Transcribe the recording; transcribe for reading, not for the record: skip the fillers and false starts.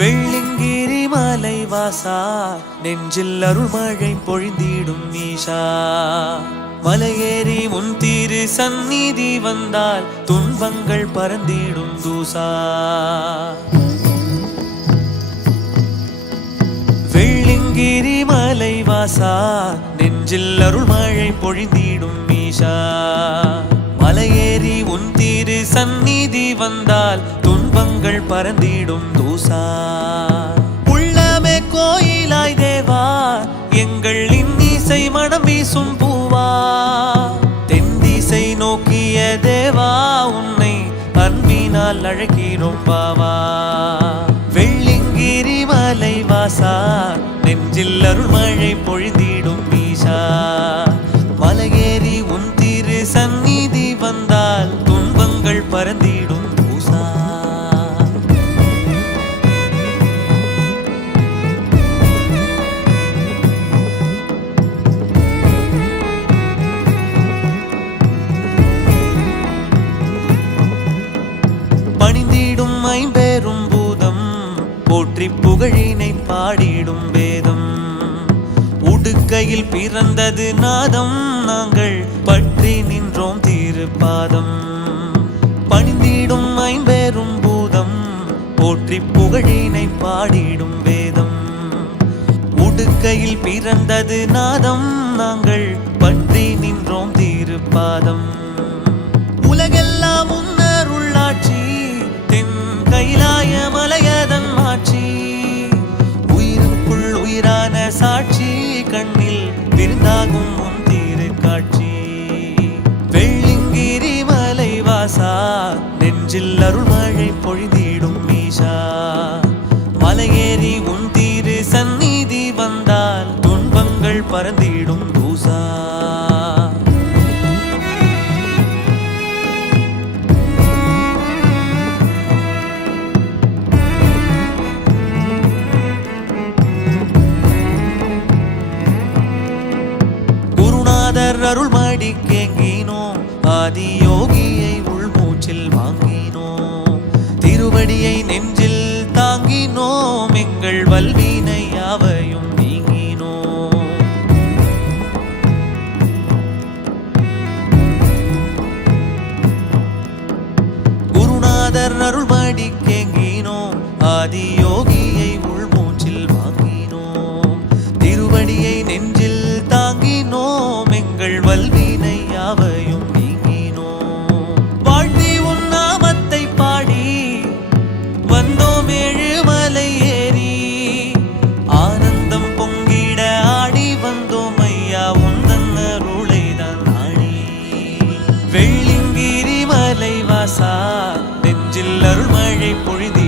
வெள்ளிங்கிரி மலை வாசா நெஞ்சில் அருள்மழை பொழிந்திடும் ஈஷா மலையேறி முன் தீரு சந்நிதி வந்தால் துன்பங்கள் பறந்திடும் தூசா வெள்ளிங்கிரி மலை வாசா நெஞ்சில் அருள்மழை பொழிந்திடும் ஈஷா மலையேறி உன் தீரு சந்நிதி வந்தால் துன்பங்கள் பறந்திடும் தூசா உள்ளமே கோயிலாய் தேவா எங்கள் இன்னிசை மனம் வீசும் பூவா தென் திசை நோக்கிய தேவா உன்னை அன்பினால் அழைக்கிறோம் பாவா வெள்ளிங்கிரி மலை வாசா நெஞ்சில் அருள்மழை பொழிந்திடும் ஈஷா மலையேறி உன் திரு சந்நிதி வந்தால் துன்பங்கள் பறந்திடும் தூசா பணிந்திடும் ஐம்பெரும் பூதம் போற்றி புகழினை பாடிடும் வேதம் உடுக்கையில் பிறந்தது நாதம் நாங்கள் பற்றி நின்றோம் திருப்பாதம் பணிந்திடும் ஐம்பெரும் பூதம் போற்றி புகழினை பாடிடும் வேதம் உடுக்கையில் பிறந்தது நாதம் நாங்கள் பற்றி நின்றோம் திருப்பாதம் உலகெல்லாம் உன்னருள்ளாட்சி தென் கைலாய மலையதன் மாட்சி உயிருக்குள் உயிரான சாட்சி கண்ணில் விருந்தாகும் உன் தீரு காட்சி வெள்ளிங்கிரி மலை வாசா நெஞ்சில் அருள்மழை பொழிந்திடும் ஈஷா மலையேறி உன் தீரு சந்நிதி வந்தால் துன்பங்கள் பறந்திடும் தூசா அருள்மடி கேங்கினோம் ஆதி யோகியை உள்மூச்சில் வாங்கினோம் திருவடியை நெஞ்சில் தாங்கினோம் எங்கள் வல்வினை யாவையும் நீங்கினோம் குருநாதர் அருள்மடி கேங்கினோம் ஆதி யோகியை உள்மூச்சில் வாங்கினோம் திருவடியை நெஞ்சில் தாங்கினோம் எங்கள் வல்வினை யாவையும் நீங்கினோம் வாழ்த்தி உன் நாமத்தை பாடி வந்தோம் ஏழுமலை ஏறி ஆனந்தம் பொங்கிட ஆடி வந்தோம் ஐயா உந்தன் அருளைதான் நாடி வெள்ளிங்கிரி மலை வாசா நெஞ்சில் அருள்மழை பொழிந்து